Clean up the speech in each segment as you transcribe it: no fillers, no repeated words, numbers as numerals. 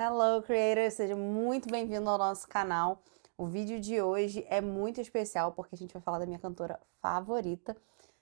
Hello, creators! Seja muito bem-vindo ao nosso canal. O vídeo de hoje é muito especial porque a gente vai falar da minha cantora favorita.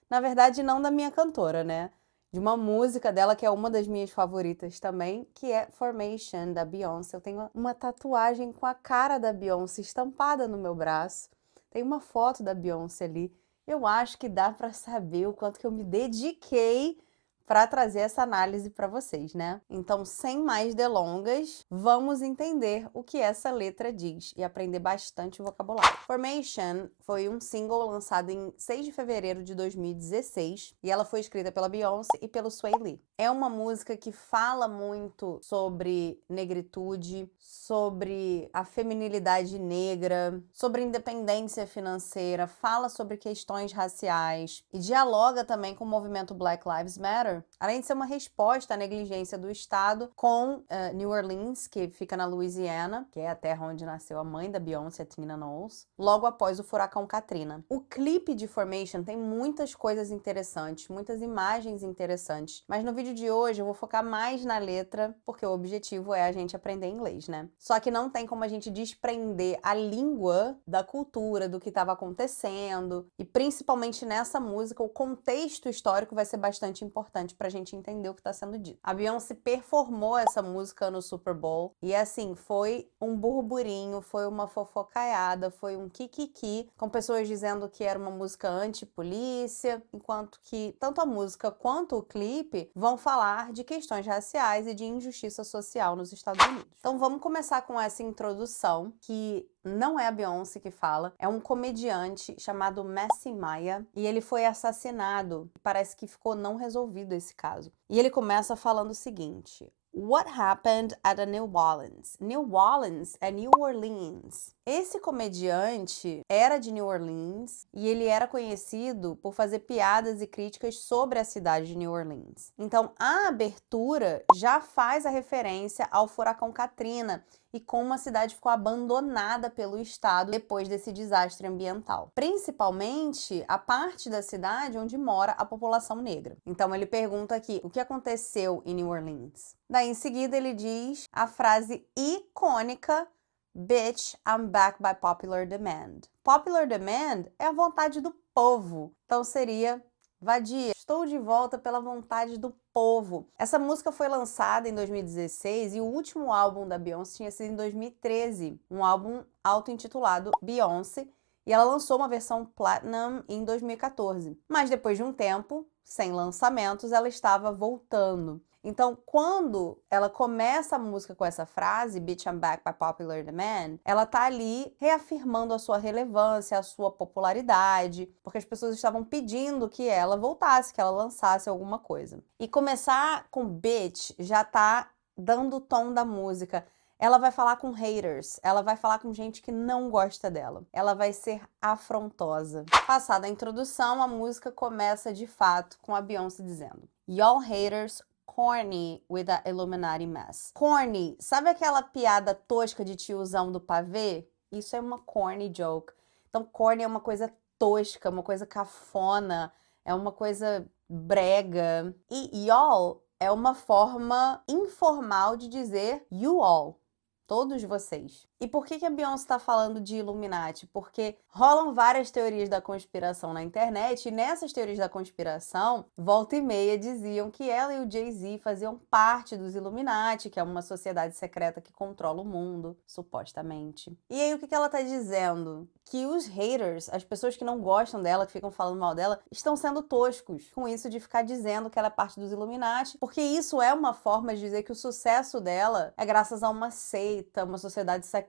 Na verdade, não da minha cantora, né? De uma música dela que é uma das minhas favoritas também, que é Formation, da Beyoncé. Eu tenho uma tatuagem com a cara da Beyoncé estampada no meu braço. Tem uma foto da Beyoncé ali. Eu acho que dá pra saber o quanto que eu me dediquei para trazer essa análise para vocês, né? Então, sem mais delongas, vamos entender o que essa letra diz e aprender bastante o vocabulário. Formation foi um single lançado em 6 de fevereiro de 2016 e ela foi escrita pela Beyoncé e pelo Sway Lee. É uma música que fala muito sobre negritude, sobre a feminilidade negra, sobre independência financeira, fala sobre questões raciais e dialoga também com o movimento Black Lives Matter, além de ser uma resposta à negligência do Estado com New Orleans, que fica na Louisiana, que é a terra onde nasceu a mãe da Beyoncé, a Tina Knowles, logo após o furacão Katrina. O clipe de Formation tem muitas coisas interessantes, muitas imagens interessantes, mas no vídeo de hoje eu vou focar mais na letra, porque o objetivo é a gente aprender inglês, né? Só que não tem como a gente desprender a língua da cultura, do que estava acontecendo, e principalmente nessa música, o contexto histórico vai ser bastante importante pra gente entender o que tá sendo dito. A Beyoncé performou essa música no Super Bowl, e assim, foi um burburinho, foi uma fofocaiada, foi um kikiki, com pessoas dizendo que era uma música anti-polícia, enquanto que tanto a música quanto o clipe vão falar de questões raciais e de injustiça social nos Estados Unidos. Então vamos começar com essa introdução, que não é a Beyoncé que fala, é um comediante chamado Messi Maia, e ele foi assassinado. Parece que ficou não resolvido esse caso. E ele começa falando o seguinte: What happened at a New Orleans? New Orleans é New Orleans. Esse comediante era de New Orleans e ele era conhecido por fazer piadas e críticas sobre a cidade de New Orleans. Então, a abertura já faz a referência ao furacão Katrina e como a cidade ficou abandonada pelo Estado depois desse desastre ambiental. Principalmente a parte da cidade onde mora a população negra. Então ele pergunta aqui, o que aconteceu em New Orleans? Daí em seguida ele diz a frase icônica, Bitch, I'm back by popular demand. Popular demand é a vontade do povo. Então seria vadia, estou de volta pela vontade do povo. Essa música foi lançada em 2016 e o último álbum da Beyoncé tinha sido em 2013, um álbum auto-intitulado Beyoncé, e ela lançou uma versão Platinum em 2014. Mas depois de um tempo, sem lançamentos, ela estava voltando. Então, quando ela começa a música com essa frase, Bitch, I'm back by popular demand, ela tá ali reafirmando a sua relevância, a sua popularidade, porque as pessoas estavam pedindo que ela voltasse, que ela lançasse alguma coisa. E começar com bitch já tá dando o tom da música. Ela vai falar com haters, ela vai falar com gente que não gosta dela. Ela vai ser afrontosa. Passada a introdução, a música começa de fato com a Beyoncé dizendo: Y'all haters corny with a Illuminati mess. Corny, sabe aquela piada tosca de tiozão do pavê? Isso é uma corny joke. Então, corny é uma coisa tosca, uma coisa cafona, é uma coisa brega. E y'all é uma forma informal de dizer you all, todos vocês. E por que a Beyoncé está falando de Illuminati? Porque rolam várias teorias da conspiração na internet, e nessas teorias da conspiração, volta e meia diziam que ela e o Jay-Z faziam parte dos Illuminati, que é uma sociedade secreta que controla o mundo, supostamente. E aí o que ela tá dizendo? Que os haters, as pessoas que não gostam dela, que ficam falando mal dela, estão sendo toscos com isso de ficar dizendo que ela é parte dos Illuminati, porque isso é uma forma de dizer que o sucesso dela é graças a uma seita, uma sociedade secreta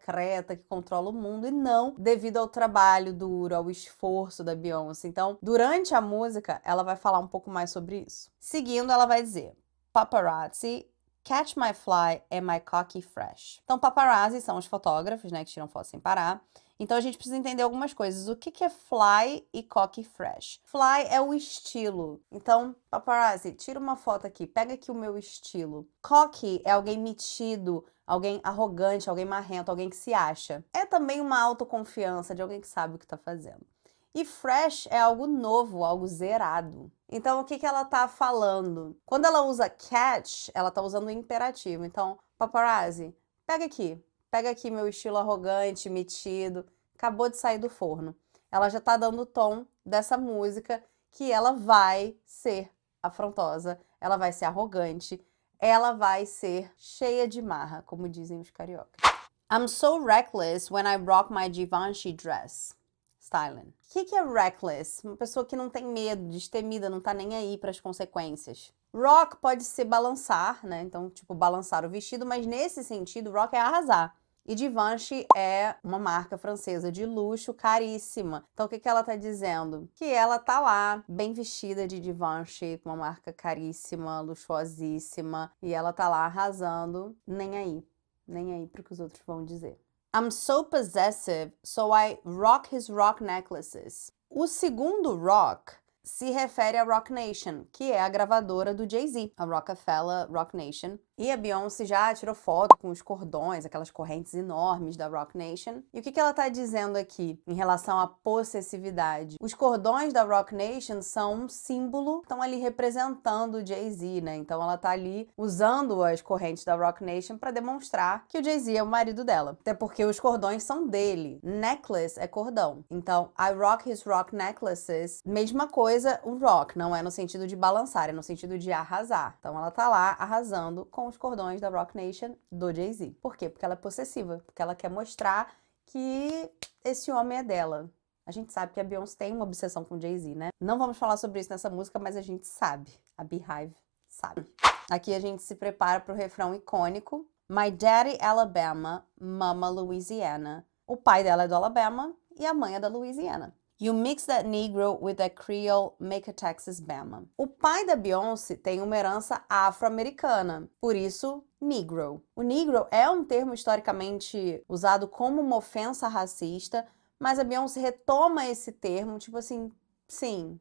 que controla o mundo, e não devido ao trabalho duro, ao esforço da Beyoncé. Então, durante a música, ela vai falar um pouco mais sobre isso. Seguindo, ela vai dizer: Paparazzi, catch my fly and my cocky fresh. Então, paparazzi são os fotógrafos, né, que tiram fotos sem parar. Então, a gente precisa entender algumas coisas. O que é fly e cocky fresh? Fly é o estilo. Então, paparazzi, tira uma foto aqui, pega aqui o meu estilo. Cocky é alguém metido, alguém arrogante, alguém marrento, alguém que se acha. É também uma autoconfiança de alguém que sabe o que tá fazendo. E fresh é algo novo, algo zerado. Então, o que ela tá falando? Quando ela usa catch, ela tá usando o imperativo. Então, paparazzi, pega aqui meu estilo arrogante, metido, acabou de sair do forno. Ela já tá dando o tom dessa música que ela vai ser afrontosa, ela vai ser arrogante, ela vai ser cheia de marra, como dizem os cariocas. I'm so reckless when I rock my Givenchy dress. Styling. O que é reckless? Uma pessoa que não tem medo, destemida, não tá nem aí para as consequências. Rock pode ser balançar, né? Então, tipo, balançar o vestido, mas nesse sentido, rock é arrasar. E Givenchy é uma marca francesa de luxo caríssima. Então, o que ela tá dizendo? Que ela tá lá, bem vestida de Givenchy, uma marca caríssima, luxuosíssima, e ela tá lá arrasando, nem aí pro que os outros vão dizer. I'm so possessive, so I rock his rock necklaces. O segundo rock se refere a Roc Nation, que é a gravadora do Jay-Z, a Roc-A-Fella Roc Nation. E a Beyoncé já tirou foto com os cordões, aquelas correntes enormes da Roc Nation. E o que ela tá dizendo aqui em relação à possessividade? Os cordões da Roc Nation são um símbolo, estão ali representando o Jay-Z, né? Então ela tá ali usando as correntes da Roc Nation para demonstrar que o Jay-Z é o marido dela. Até porque os cordões são dele. Necklace é cordão. Então, I rock his rock necklaces, mesma coisa, o rock, não é no sentido de balançar, é no sentido de arrasar. Então ela tá lá arrasando com os cordões da Roc Nation do Jay-Z. Por quê? Porque ela é possessiva, porque ela quer mostrar que esse homem é dela. A gente sabe que a Beyoncé tem uma obsessão com o Jay-Z, né? Não vamos falar sobre isso nessa música, mas a gente sabe. A Beehive sabe. Aqui a gente se prepara para o refrão icônico. My daddy Alabama, mama Louisiana. O pai dela é do Alabama e a mãe é da Louisiana. You mix that Negro with that Creole, make a Texas Bama. O pai da Beyoncé tem uma herança afro-americana, por isso, Negro. O Negro é um termo historicamente usado como uma ofensa racista, mas a Beyoncé retoma esse termo, tipo assim, sim,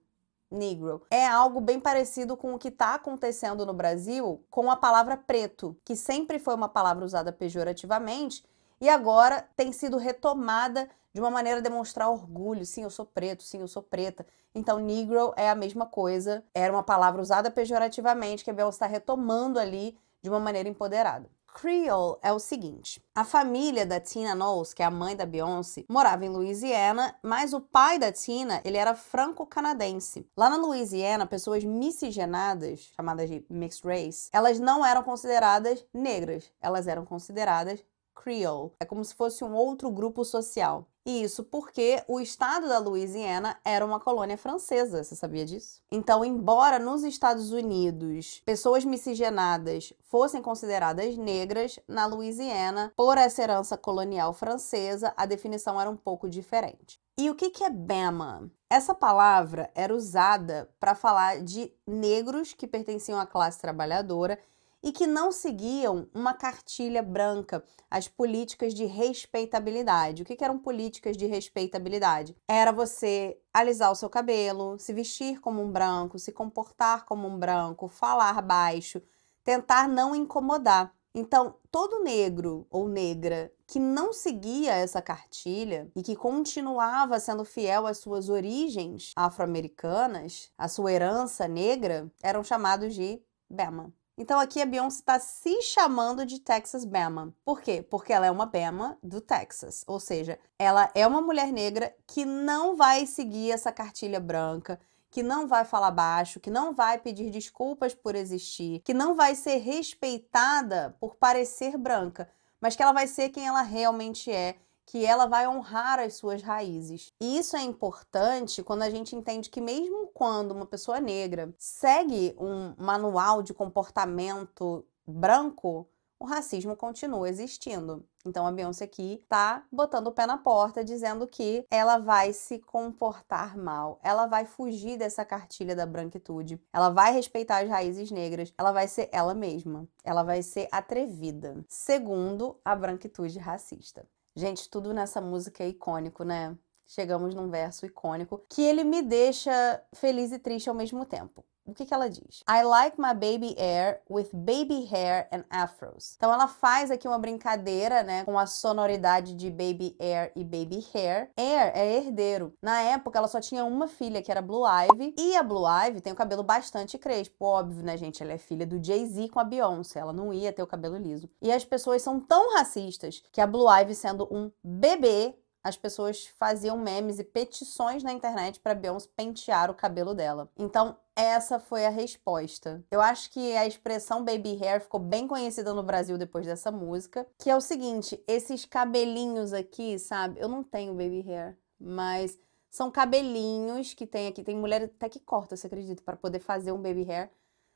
Negro. É algo bem parecido com o que está acontecendo no Brasil com a palavra preto, que sempre foi uma palavra usada pejorativamente e agora tem sido retomada de uma maneira a demonstrar orgulho. Sim, eu sou preto, sim, eu sou preta. Então, Negro é a mesma coisa. Era uma palavra usada pejorativamente que a Beyoncé está retomando ali de uma maneira empoderada. Creole é o seguinte, a família da Tina Knowles, que é a mãe da Beyoncé, morava em Louisiana, mas o pai da Tina, ele era franco-canadense. Lá na Louisiana, pessoas miscigenadas, chamadas de mixed race, elas não eram consideradas negras, elas eram consideradas Creole. É como se fosse um outro grupo social. E isso porque o estado da Louisiana era uma colônia francesa, você sabia disso? Então, embora nos Estados Unidos pessoas miscigenadas fossem consideradas negras, na Louisiana, por essa herança colonial francesa, a definição era um pouco diferente. E o que é Bama? Essa palavra era usada para falar de negros que pertenciam à classe trabalhadora e que não seguiam uma cartilha branca, as políticas de respeitabilidade. O que eram políticas de respeitabilidade? Era você alisar o seu cabelo, se vestir como um branco, se comportar como um branco, falar baixo, tentar não incomodar. Então, todo negro ou negra que não seguia essa cartilha e que continuava sendo fiel às suas origens afro-americanas, à sua herança negra, eram chamados de Bama. Então aqui a Beyoncé está se chamando de Texas Bama. Por quê? Porque ela é uma Bama do Texas. Ou seja, ela é uma mulher negra que não vai seguir essa cartilha branca, que não vai falar baixo, que não vai pedir desculpas por existir, que não vai ser respeitada por parecer branca, mas que ela vai ser quem ela realmente é, que ela vai honrar as suas raízes. E isso é importante quando a gente entende que mesmo quando uma pessoa negra segue um manual de comportamento branco, o racismo continua existindo. Então a Beyoncé aqui tá botando o pé na porta, dizendo que ela vai se comportar mal, ela vai fugir dessa cartilha da branquitude, ela vai respeitar as raízes negras, ela vai ser ela mesma, ela vai ser atrevida, segundo a branquitude racista. Gente, tudo nessa música é icônico, né? Chegamos num verso icônico que ele me deixa feliz e triste ao mesmo tempo. o que que ela diz? I like my baby hair with baby hair and afros. Então ela faz aqui uma brincadeira, né, com a sonoridade de baby hair e baby hair. Hair é herdeiro. Na época ela só tinha uma filha, que era Blue Ivy, e a Blue Ivy tem o cabelo bastante crespo, óbvio, né, gente? Ela é filha do Jay-Z com a Beyoncé, ela não ia ter o cabelo liso. E as pessoas são tão racistas que a Blue Ivy, sendo um bebê, as pessoas faziam memes e petições na internet para Beyoncé pentear o cabelo dela. Então, essa foi a resposta. Eu acho que a expressão baby hair ficou bem conhecida no Brasil depois dessa música, que é o seguinte, esses cabelinhos aqui, sabe? Eu não tenho baby hair, mas são cabelinhos que tem aqui. Tem mulher até que corta, você acredita, para poder fazer um baby hair.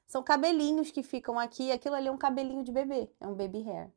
São cabelinhos que ficam aqui, aquilo ali é um cabelinho de bebê, é um baby hair.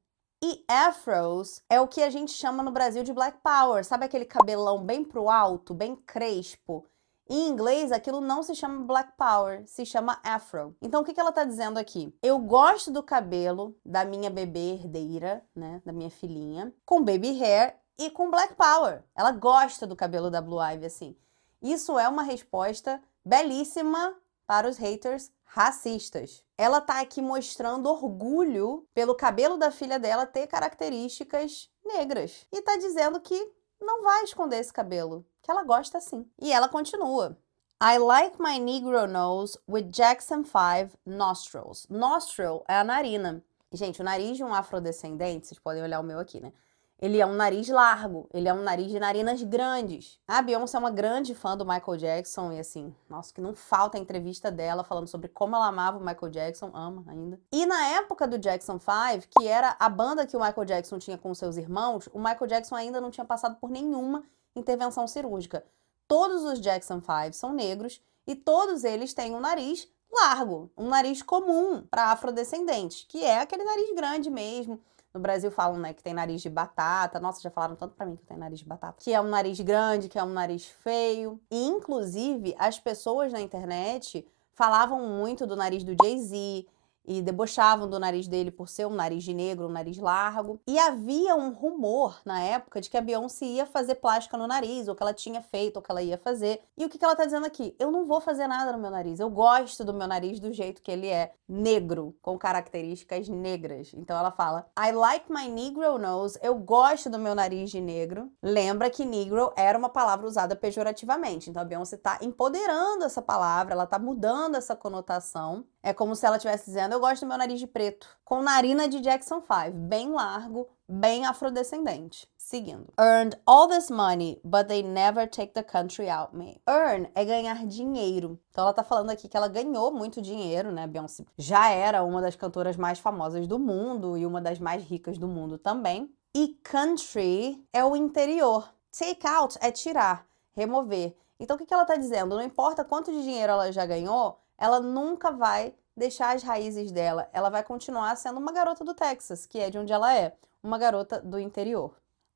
E afros é o que a gente chama no Brasil de black power. Sabe aquele cabelão bem pro alto, bem crespo? Em inglês, aquilo não se chama black power, se chama afro. Então, o que que ela tá dizendo aqui? Eu gosto do cabelo da minha bebê herdeira, né, da minha filhinha, com baby hair e com black power. Ela gosta do cabelo da Blue Ivy, assim. Isso é uma resposta belíssima para os haters racistas. Ela tá aqui mostrando orgulho pelo cabelo da filha dela ter características negras. E tá dizendo que não vai esconder esse cabelo, que ela gosta sim. E ela continua. I like my Negro nose with Jackson 5 nostrils. Nostril é a narina. Gente, o nariz de um afrodescendente, vocês podem olhar o meu aqui, né? Ele é um nariz largo, ele é um nariz de narinas grandes. A Beyoncé é uma grande fã do Michael Jackson e assim, nossa, que não falta a entrevista dela falando sobre como ela amava o Michael Jackson, ama ainda. E na época do Jackson 5, que era a banda que o Michael Jackson tinha com seus irmãos, o Michael Jackson ainda não tinha passado por nenhuma intervenção cirúrgica. Todos os Jackson 5 são negros e todos eles têm um nariz largo, um nariz comum para afrodescendentes, que é aquele nariz grande mesmo. No Brasil falam, né, que tem nariz de batata. Nossa, já falaram tanto pra mim que eu tenho nariz de batata. Que é um nariz grande, que é um nariz feio. E, inclusive, as pessoas na internet falavam muito do nariz do Jay-Z e debochavam do nariz dele por ser um nariz de negro, um nariz largo. E havia um rumor na época de que a Beyoncé ia fazer plástica no nariz, ou que ela tinha feito, ou que ela ia fazer. E o que ela tá dizendo aqui? Eu não vou fazer nada no meu nariz. Eu gosto do meu nariz do jeito que ele é, negro, com características negras. Então ela fala, I like my Negro nose. Eu gosto do meu nariz de negro. Lembra que Negro era uma palavra usada pejorativamente. Então a Beyoncé tá empoderando essa palavra, ela tá mudando essa conotação. É como se ela estivesse dizendo, eu gosto do meu nariz de preto, com narina de Jackson 5, bem largo, bem afrodescendente. Seguindo. Earned all this money, but they never take the country out me. Earn é ganhar dinheiro. Então ela tá falando aqui que ela ganhou muito dinheiro, né? Beyoncé já era uma das cantoras mais famosas do mundo e uma das mais ricas do mundo também. E country é o interior. Take out é tirar, remover. Então o que ela tá dizendo? Não importa quanto de dinheiro ela já ganhou, ela nunca vai deixar as raízes dela. Ela vai continuar sendo uma garota do Texas, que é de onde ela é. Uma garota do interior.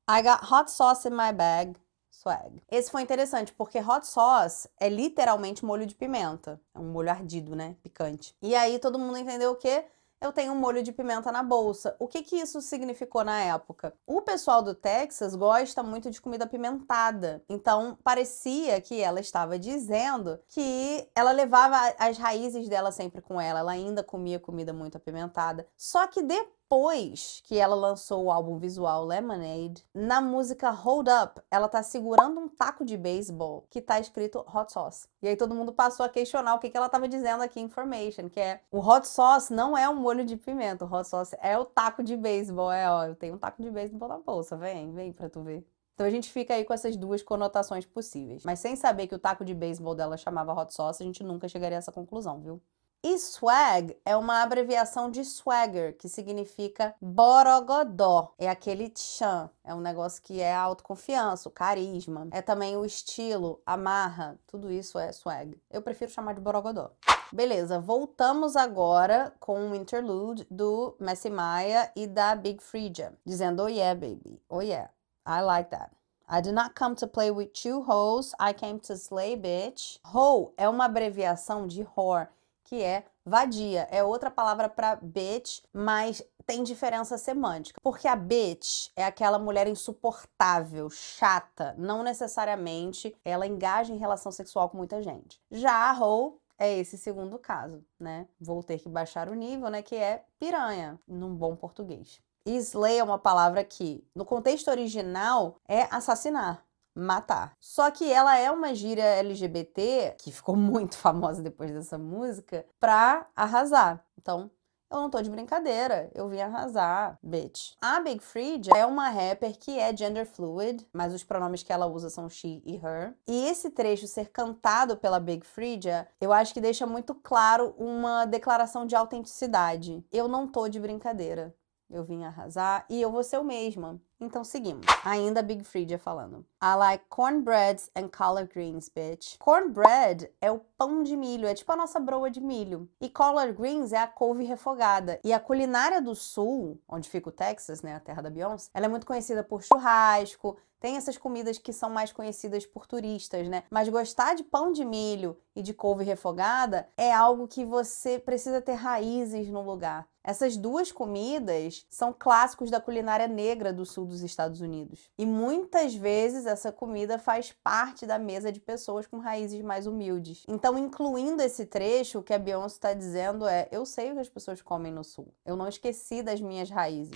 I got hot sauce in my bag. Swag. Esse foi interessante, porque hot sauce é literalmente molho de pimenta. É um molho ardido, né? Picante. E aí todo mundo entendeu o quê? Eu tenho um molho de pimenta na bolsa. O que que isso significou na época? O pessoal do Texas gosta muito de comida apimentada. Então, parecia que ela estava dizendo que ela levava as raízes dela sempre com ela. Ela ainda comia comida muito apimentada. Só que depois que ela lançou o álbum visual Lemonade, na música Hold Up, ela tá segurando um taco de beisebol que tá escrito hot sauce. E aí todo mundo passou a questionar o que ela tava dizendo aqui em Information, que é o hot sauce não é um molho de pimenta, o hot sauce é o taco de beisebol. É, ó, eu tenho um taco de beisebol na bolsa, vem pra tu ver. Então a gente fica aí com essas duas conotações possíveis. Mas sem saber que o taco de beisebol dela chamava hot sauce, a gente nunca chegaria a essa conclusão, viu? E swag é uma abreviação de swagger, que significa borogodó. É aquele tchan, é um negócio que é a autoconfiança, o carisma. É também o estilo, a marra, tudo isso é swag. Eu prefiro chamar de borogodó. Beleza, voltamos agora com o interlude do Messi Maia e da Big Freedia, dizendo, oh yeah, baby, oh yeah, I like that. I did not come to play with you hoes, I came to slay, bitch. Hoe é uma abreviação de whore, que é vadia. É outra palavra para bitch, mas tem diferença semântica. Porque a bitch é aquela mulher insuportável, chata. Não necessariamente ela engaja em relação sexual com muita gente. Já a hoe é esse segundo caso, né? Vou ter que baixar o nível, né? Que é piranha, num bom português. E slay é uma palavra que, no contexto original, é assassinar, matar. Só que ela é uma gíria LGBT, que ficou muito famosa depois dessa música, pra arrasar. Então, eu não tô de brincadeira, eu vim arrasar, bitch. A Big Freedia é uma rapper que é gender fluid, mas os pronomes que ela usa são she e her. E esse trecho ser cantado pela Big Freedia, eu acho que deixa muito claro uma declaração de autenticidade. Eu não tô de brincadeira. Eu vim arrasar e eu vou ser eu mesma. Então seguimos. Ainda Big Freedia falando. I like cornbreads and collard greens, bitch. Cornbread é o pão de milho, é tipo a nossa broa de milho. E collard greens é a couve refogada. E a culinária do sul, onde fica o Texas, né, a terra da Beyoncé, ela é muito conhecida por churrasco, tem essas comidas que são mais conhecidas por turistas, né? Mas gostar de pão de milho e de couve refogada é algo que você precisa ter raízes no lugar. Essas duas comidas são clássicos da culinária negra do sul dos Estados Unidos. E muitas vezes essa comida faz parte da mesa de pessoas com raízes mais humildes. Então, incluindo esse trecho, o que a Beyoncé está dizendo é: eu sei o que as pessoas comem no sul. Eu não esqueci das minhas raízes.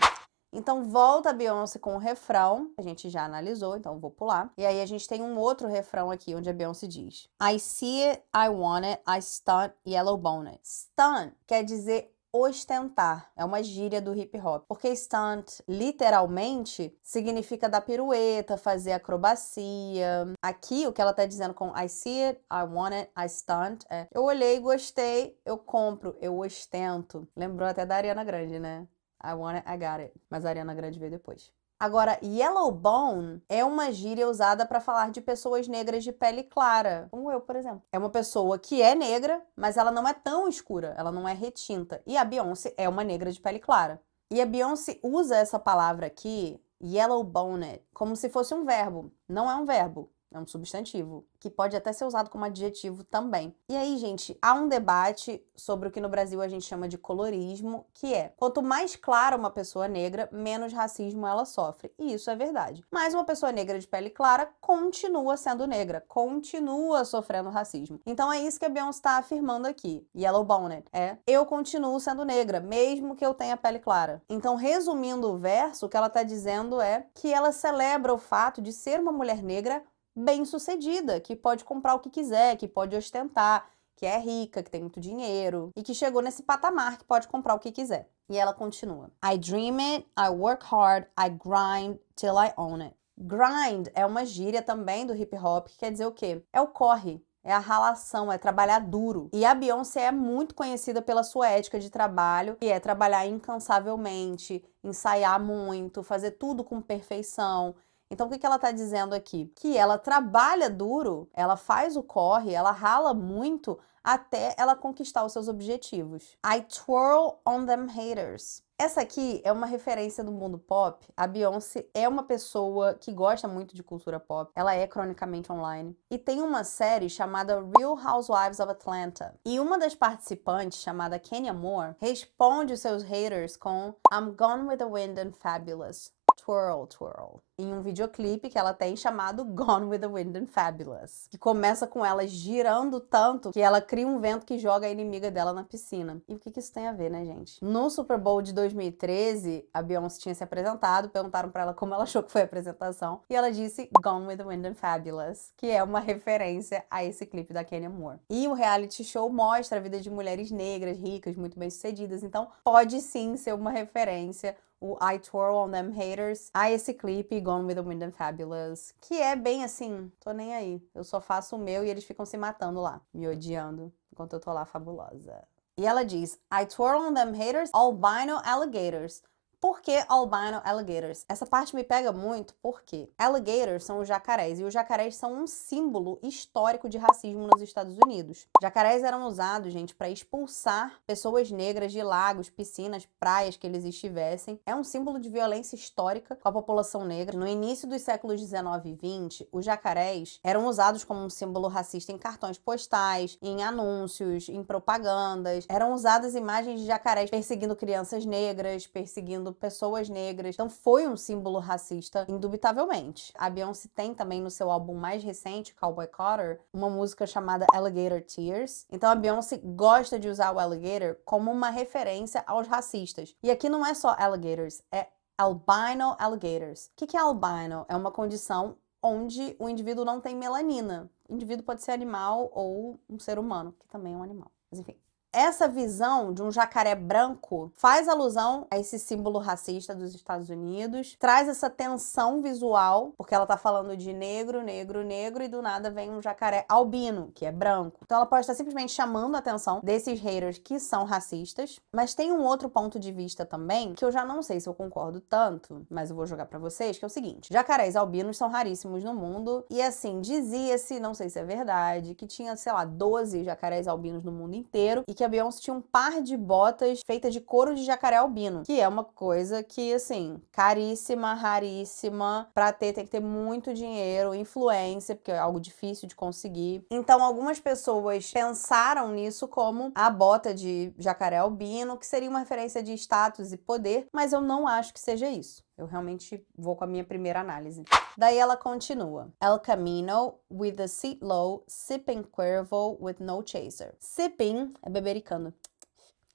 Então volta a Beyoncé com o refrão, a gente já analisou, então vou pular. E aí a gente tem um outro refrão aqui, onde a Beyoncé diz: I see it, I want it, I stunt, yellow bonnet. Stunt quer dizer ostentar, é uma gíria do hip hop. Porque stunt, literalmente, significa dar pirueta, fazer acrobacia. Aqui, o que ela tá dizendo com I see it, I want it, I stunt, é: eu olhei, gostei, eu compro, eu ostento. Lembrou até da Ariana Grande, né? I want it, I got it. Mas a Ariana Grande veio depois. Agora, yellow bone é uma gíria usada para falar de pessoas negras de pele clara, como eu, por exemplo. É uma pessoa que é negra, mas ela não é tão escura, ela não é retinta. E a Beyoncé é uma negra de pele clara. E a Beyoncé usa essa palavra aqui, yellow boned, como se fosse um verbo. Não é um verbo. É um substantivo, que pode até ser usado como adjetivo também. E aí, gente, há um debate sobre o que no Brasil a gente chama de colorismo, que é: quanto mais clara uma pessoa negra, menos racismo ela sofre. E isso é verdade. Mas uma pessoa negra de pele clara continua sendo negra, continua sofrendo racismo. Então é isso que a Beyoncé está afirmando aqui. Yellow bonnet é: eu continuo sendo negra, mesmo que eu tenha pele clara. Então, resumindo o verso, o que ela está dizendo é que ela celebra o fato de ser uma mulher negra bem-sucedida, que pode comprar o que quiser, que pode ostentar, que é rica, que tem muito dinheiro e que chegou nesse patamar que pode comprar o que quiser. E ela continua: I dream it, I work hard, I grind till I own it. Grind é uma gíria também do hip hop, que quer dizer o quê? É o corre. É a ralação, é trabalhar duro. E a Beyoncé é muito conhecida pela sua ética de trabalho, que é trabalhar incansavelmente, ensaiar muito, fazer tudo com perfeição. Então, o que ela está dizendo aqui? Que ela trabalha duro, ela faz o corre, ela rala muito até ela conquistar os seus objetivos. I twirl on them haters. Essa aqui é uma referência do mundo pop. A Beyoncé é uma pessoa que gosta muito de cultura pop. Ela é cronicamente online. E tem uma série chamada Real Housewives of Atlanta. E uma das participantes, chamada Kenya Moore, responde os seus haters com I'm gone with the wind and fabulous. Twirl, twirl. Em um videoclipe que ela tem chamado Gone with the Wind and Fabulous, que começa com ela girando tanto que ela cria um vento que joga a inimiga dela na piscina. E o que isso tem a ver, né, gente? No Super Bowl de 2013, a Beyoncé tinha se apresentado, perguntaram pra ela como ela achou que foi a apresentação, e ela disse Gone with the Wind and Fabulous, que é uma referência a esse clipe da Kenya Moore. E o reality show mostra a vida de mulheres negras, ricas, muito bem-sucedidas, então pode sim ser uma referência, o I Twirl on Them Haters, a esse clipe Gone with the Wind and Fabulous, que é bem assim, tô nem aí, eu só faço o meu e eles ficam se matando lá, me odiando, enquanto eu tô lá fabulosa. E ela diz, I twirl on them haters, albino alligators. Por que albino alligators? Essa parte me pega muito porque alligators são os jacarés, e os jacarés são um símbolo histórico de racismo nos Estados Unidos. Jacarés eram usados, gente, para expulsar pessoas negras de lagos, piscinas, praias que eles estivessem. É um símbolo de violência histórica com a população negra. No início dos séculos 19 e 20, os jacarés eram usados como um símbolo racista em cartões postais, em anúncios, em propagandas. Eram usadas imagens de jacarés perseguindo crianças negras, perseguindo pessoas negras. Então foi um símbolo racista, indubitavelmente. A Beyoncé tem também no seu álbum mais recente, Cowboy Carter, uma música chamada Alligator Tears. Então a Beyoncé gosta de usar o alligator como uma referência aos racistas. E aqui não é só alligators, é albino alligators. O que é albino? É uma condição onde o indivíduo não tem melanina. O indivíduo pode ser animal ou um ser humano, que também é um animal. Mas enfim. Essa visão de um jacaré branco faz alusão a esse símbolo racista dos Estados Unidos, traz essa tensão visual, porque ela tá falando de negro, negro, negro, e do nada vem um jacaré albino, que é branco. Então ela pode estar simplesmente chamando a atenção desses haters que são racistas, mas tem um outro ponto de vista também, que eu já não sei se eu concordo tanto, mas eu vou jogar pra vocês, que é o seguinte: jacarés albinos são raríssimos no mundo, e assim, dizia-se, não sei se é verdade, que tinha, sei lá, 12 jacarés albinos no mundo inteiro, e que a Beyoncé tinha um par de botas feitas de couro de jacaré albino, que é uma coisa que, assim, caríssima, raríssima. Pra ter, tem que ter muito dinheiro, influência, porque é algo difícil de conseguir. Então, algumas pessoas pensaram nisso como a bota de jacaré albino, que seria uma referência de status e poder, mas eu não acho que seja isso. Eu realmente vou com a minha primeira análise. Daí ela continua. El Camino with a seat low, sipping Cuervo with no chaser. Sipping é bebericando.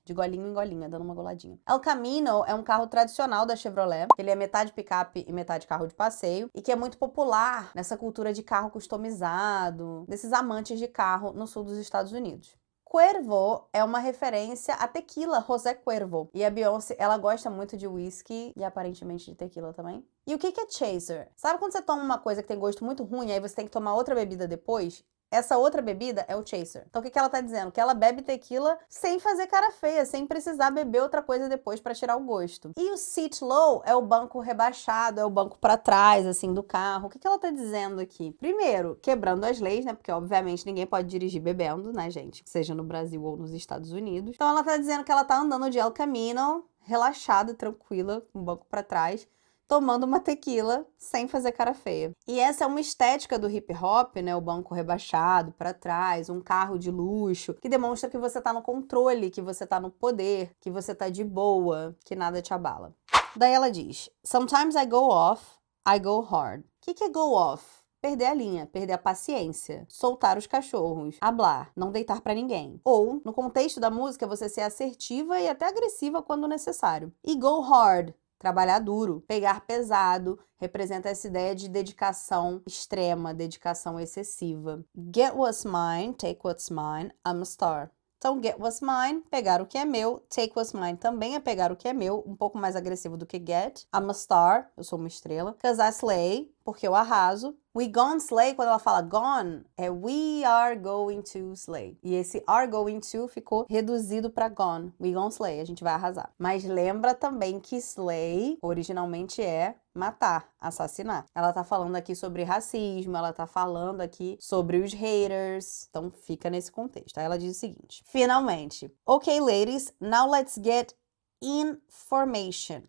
De golinho em golinho, dando uma goladinha. El Camino é um carro tradicional da Chevrolet. Ele é metade picape e metade carro de passeio. E que é muito popular nessa cultura de carro customizado, desses amantes de carro no sul dos Estados Unidos. Cuervo é uma referência a tequila, José Cuervo. E a Beyoncé, ela gosta muito de whisky e aparentemente de tequila também. E o que é chaser? Sabe quando você toma uma coisa que tem gosto muito ruim e aí você tem que tomar outra bebida depois? Essa outra bebida é o chaser. Então o que ela tá dizendo? Que ela bebe tequila sem fazer cara feia, sem precisar beber outra coisa depois pra tirar o gosto. E o seat low é o banco rebaixado, é o banco pra trás, assim, do carro. O que ela tá dizendo aqui? Primeiro, quebrando as leis, né? Porque obviamente ninguém pode dirigir bebendo, né, gente? Seja no Brasil ou nos Estados Unidos. Então ela tá dizendo que ela tá andando de El Camino, relaxada, tranquila, com o banco pra trás, tomando uma tequila sem fazer cara feia. E essa é uma estética do hip hop, né? O banco rebaixado para trás, um carro de luxo, que demonstra que você tá no controle, que você tá no poder, que você tá de boa, que nada te abala. Daí ela diz: Sometimes I go off, I go hard. O que é go off? Perder a linha, perder a paciência, soltar os cachorros, hablar, não deitar pra ninguém. Ou, no contexto da música, você ser assertiva e até agressiva quando necessário. E go hard, trabalhar duro, pegar pesado, representa essa ideia de dedicação extrema, dedicação excessiva. Get what's mine, take what's mine, I'm a star. Então, get what's mine, pegar o que é meu. Take what's mine também é pegar o que é meu, um pouco mais agressivo do que get. I'm a star, eu sou uma estrela. Cause I slay, porque eu arraso. We gone slay, quando ela fala gone, é we are going to slay. E esse are going to ficou reduzido para gone. We gone slay, a gente vai arrasar. Mas lembra também que slay originalmente é matar, assassinar. Ela tá falando aqui sobre racismo, ela tá falando aqui sobre os haters. Então fica nesse contexto. Aí ela diz o seguinte: finalmente. Okay, ladies, now let's get in formation.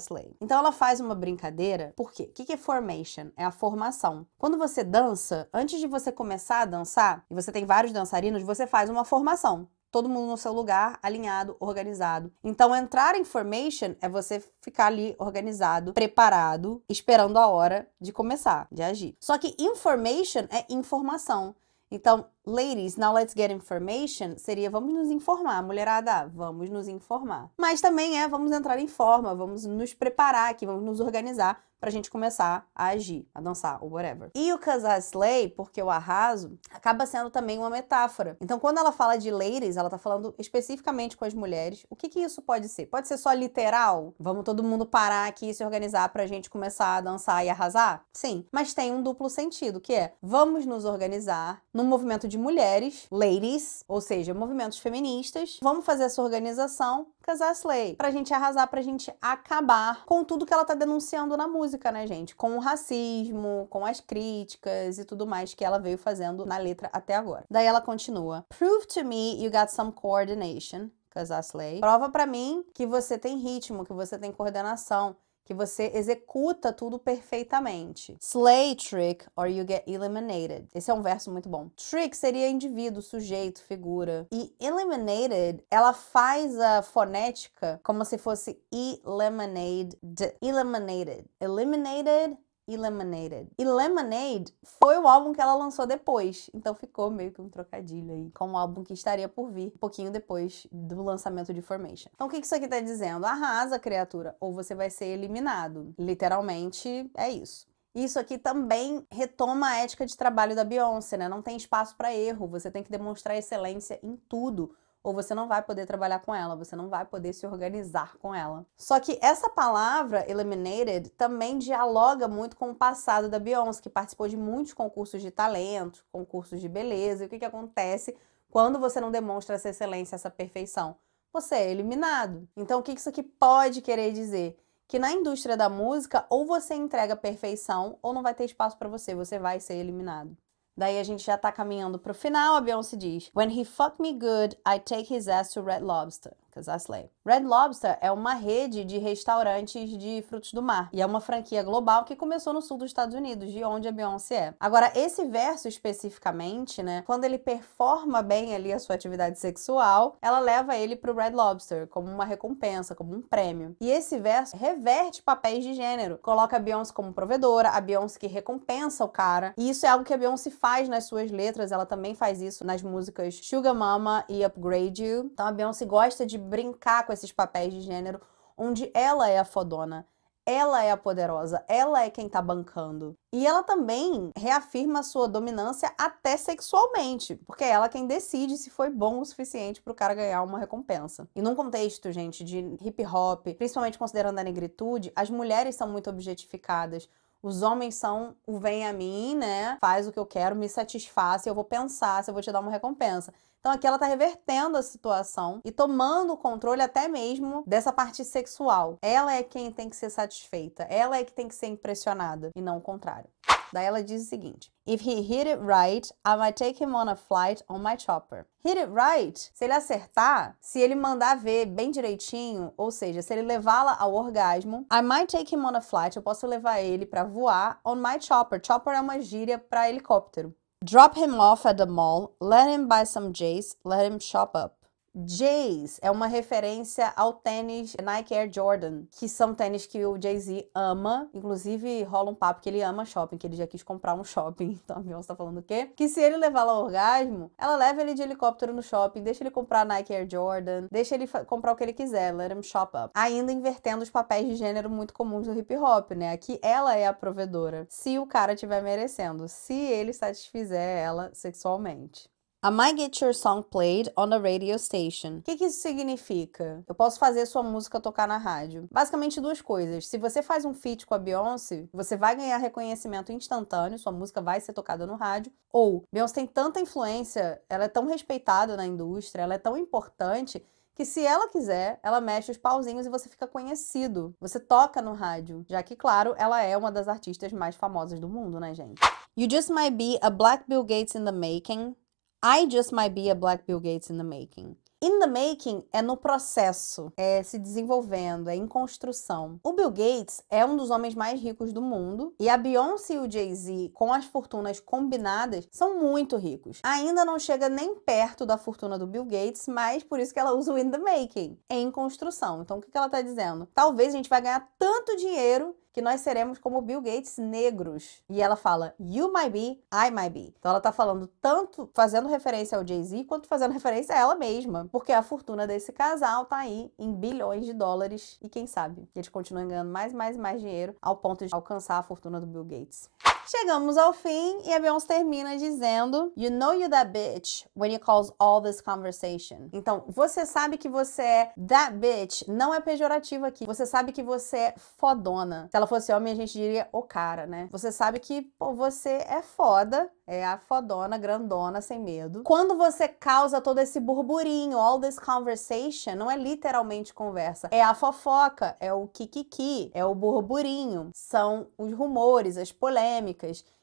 Slay. Então ela faz uma brincadeira. Por quê? O que é formation? É a formação. Quando você dança, antes de você começar a dançar, e você tem vários dançarinos, você faz uma formação. Todo mundo no seu lugar, alinhado, organizado. Então, entrar em formation é você ficar ali organizado, preparado, esperando a hora de começar, de agir. Só que information é informação. Então, ladies, now let's get information seria vamos nos informar. Mulherada, vamos nos informar. Mas também vamos entrar em forma, vamos nos preparar aqui, vamos nos organizar pra gente começar a agir, a dançar, ou whatever. E o cause I slay, porque eu arraso, acaba sendo também uma metáfora. Então, quando ela fala de ladies, ela tá falando especificamente com as mulheres. O que isso pode ser? Pode ser só literal? Vamos todo mundo parar aqui e se organizar pra gente começar a dançar e arrasar? Sim. Mas tem um duplo sentido, que é vamos nos organizar num movimento de mulheres, ladies, ou seja, movimentos feministas. Vamos fazer essa organização, cause I slay, pra gente arrasar, pra gente acabar com tudo que ela tá denunciando na música, né, gente? Com o racismo, com as críticas e tudo mais que ela veio fazendo na letra até agora. Daí ela continua: Prove to me you got some coordination, cause I slay. Prova pra mim que você tem ritmo, que você tem coordenação, que você executa tudo perfeitamente. Slay trick or you get eliminated. Esse é um verso muito bom. Trick seria indivíduo, sujeito, figura. E eliminated, ela faz a fonética como se fosse eliminated. Eliminated. Eliminated. Eliminated. E Lemonade foi o álbum que ela lançou depois, então ficou meio que um trocadilho aí com o álbum que estaria por vir um pouquinho depois do lançamento de Formation. Então o que isso aqui tá dizendo? Arrasa, criatura, ou você vai ser eliminado. Literalmente é isso. Isso aqui também retoma a ética de trabalho da Beyoncé, né? Não tem espaço para erro, você tem que demonstrar excelência em tudo, ou você não vai poder trabalhar com ela, você não vai poder se organizar com ela. Só que essa palavra, eliminated, também dialoga muito com o passado da Beyoncé, que participou de muitos concursos de talento, concursos de beleza, e o que acontece quando você não demonstra essa excelência, essa perfeição? Você é eliminado. Então, o que isso aqui pode querer dizer? Que na indústria da música, ou você entrega perfeição, ou não vai ter espaço para você, você vai ser eliminado. Daí a gente já tá caminhando pro final, a Beyoncé diz: When he fuck me good, I take his ass to Red Lobster, because I slay. Red Lobster é uma rede de restaurantes de frutos do mar, e é uma franquia global que começou no sul dos Estados Unidos, de onde a Beyoncé é. Agora, esse verso especificamente, né, quando ele performa bem ali a sua atividade sexual, ela leva ele pro Red Lobster, como uma recompensa, como um prêmio. E esse verso reverte papéis de gênero, coloca a Beyoncé como provedora, a Beyoncé que recompensa o cara, e isso é algo que a Beyoncé faz nas suas letras, ela também faz isso nas músicas Sugar Mama e Upgrade You. Então a Beyoncé gosta de brincar com esses papéis de gênero, onde ela é a fodona, ela é a poderosa, ela é quem tá bancando. E ela também reafirma a sua dominância até sexualmente, porque é ela quem decide se foi bom o suficiente pro cara ganhar uma recompensa. E num contexto, gente, de hip hop, principalmente considerando a negritude, as mulheres são muito objetificadas. Os homens são o vem a mim, né? Faz o que eu quero, me satisfaz, eu vou pensar se eu vou te dar uma recompensa. Então aqui ela tá revertendo a situação e tomando o controle até mesmo dessa parte sexual. Ela é quem tem que ser satisfeita, ela é que tem que ser impressionada e não o contrário. Daí ela diz o seguinte: If he hit it right, I might take him on a flight on my chopper. Hit it right, se ele acertar, se ele mandar ver bem direitinho, ou seja, se ele levá-la ao orgasmo, I might take him on a flight, eu posso levar ele pra voar on my chopper. Chopper é uma gíria pra helicóptero. Drop him off at the mall, let him buy some J's, let him shop up. J's é uma referência ao tênis Nike Air Jordan, que são tênis que o Jay-Z ama. Inclusive, rola um papo que ele ama shopping, que ele já quis comprar um shopping. Então a Beyoncé tá falando o quê? Que se ele levá-la ao orgasmo, ela leva ele de helicóptero no shopping, deixa ele comprar Nike Air Jordan, deixa ele comprar o que ele quiser, let him shop up. Ainda invertendo os papéis de gênero muito comuns do hip hop, né? Aqui ela é a provedora, se o cara estiver merecendo, se ele satisfizer ela sexualmente. I might get your song played on a radio station. O que isso significa? Eu posso fazer sua música tocar na rádio. Basicamente duas coisas. Se você faz um feat com a Beyoncé, você vai ganhar reconhecimento instantâneo, sua música vai ser tocada no rádio. Ou, Beyoncé tem tanta influência, ela é tão respeitada na indústria, ela é tão importante, que se ela quiser, ela mexe os pauzinhos e você fica conhecido. Você toca no rádio, já que, claro, ela é uma das artistas mais famosas do mundo, né, gente? You just might be a Black Bill Gates in the making. I just might be a Black Bill Gates in the making. In the making é no processo, é se desenvolvendo, é em construção. O Bill Gates é um dos homens mais ricos do mundo e a Beyoncé e o Jay-Z, com as fortunas combinadas, são muito ricos. Ainda não chega nem perto da fortuna do Bill Gates, mas por isso que ela usa o in the making, em construção. Então o que ela tá dizendo? Talvez a gente vai ganhar tanto dinheiro que nós seremos como Bill Gates negros. E ela fala, you might be, I might be. Então ela tá falando tanto, fazendo referência ao Jay-Z, quanto fazendo referência a ela mesma. Porque a fortuna desse casal tá aí em bilhões de dólares. E quem sabe, eles continuam ganhando mais dinheiro ao ponto de alcançar a fortuna do Bill Gates. Chegamos ao fim e a Beyoncé termina dizendo You know you that bitch when you cause all this conversation. Então, você sabe que você é that bitch, não é pejorativo aqui. Você sabe que você é fodona. Se ela fosse homem, a gente diria o cara, né? Você sabe que, pô, você é foda, é a fodona, grandona, sem medo. Quando você causa todo esse burburinho, all this conversation, não é literalmente conversa. É a fofoca, é o kikiki, é o burburinho. São os rumores, as polêmicas.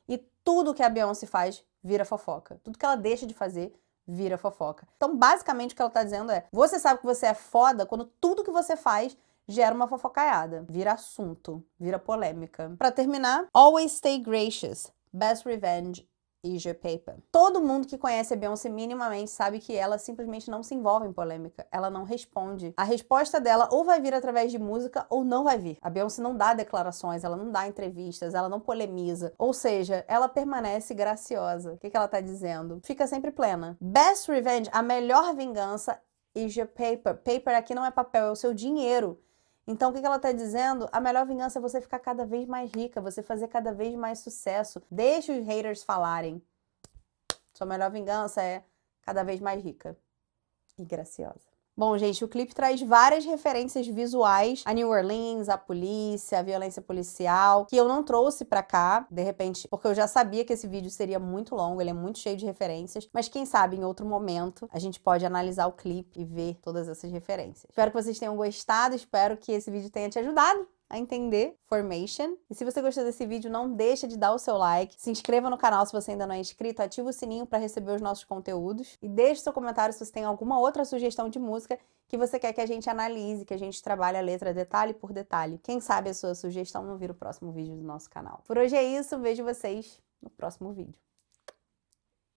E tudo que a Beyoncé faz vira fofoca. Tudo que ela deixa de fazer vira fofoca. Então, basicamente, o que ela tá dizendo é: você sabe que você é foda quando tudo que você faz gera uma fofocaiada, vira assunto, vira polêmica. Pra terminar, Always Stay Gracious, Best Revenge, Asia Paper. Todo mundo que conhece a Beyoncé minimamente sabe que ela simplesmente não se envolve em polêmica. Ela não responde. A resposta dela ou vai vir através de música ou não vai vir. A Beyoncé não dá declarações, ela não dá entrevistas, ela não polemiza. Ou seja, ela permanece graciosa. O que ela tá dizendo? Fica sempre plena. Best Revenge, a melhor vingança, Asia Paper. Paper aqui não é papel, é o seu dinheiro. Então, o que ela está dizendo? A melhor vingança é você ficar cada vez mais rica, você fazer cada vez mais sucesso. Deixa os haters falarem. Sua melhor vingança é cada vez mais rica e graciosa. Bom, gente, o clipe traz várias referências visuais a New Orleans, a polícia, a violência policial, que eu não trouxe pra cá, de repente, porque eu já sabia que esse vídeo seria muito longo, ele é muito cheio de referências, mas quem sabe em outro momento a gente pode analisar o clipe e ver todas essas referências. Espero que vocês tenham gostado, espero que esse vídeo tenha te ajudado a entender Formation. E se você gostou desse vídeo, não deixa de dar o seu like, se inscreva no canal se você ainda não é inscrito, ativa o sininho para receber os nossos conteúdos e deixe seu comentário se você tem alguma outra sugestão de música que você quer que a gente analise, que a gente trabalhe a letra detalhe por detalhe. Quem sabe a sua sugestão não vira o próximo vídeo do nosso canal. Por hoje é isso, vejo vocês no próximo vídeo.